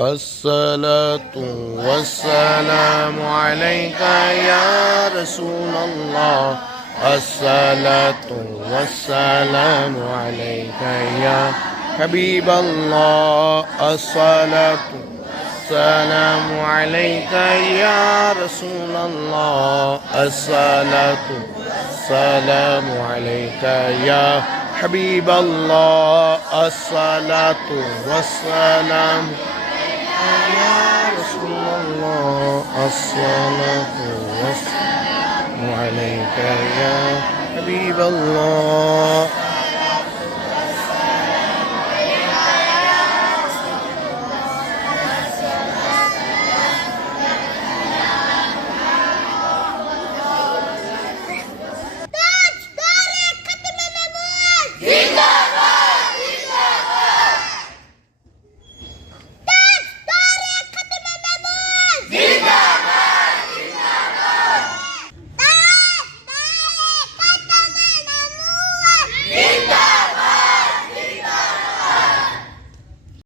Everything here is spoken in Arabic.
الصلاة والسلام عليك يا رسول الله. الصلاة والسلام عليك يا حبيب الله. الصلاة والسلام عليك يا رسول الله. الصلاة والسلام عليك يا حبيب الله. الصلاة والسلام يا رسول الله. الصلاة والسلام عليك يا حبيب الله.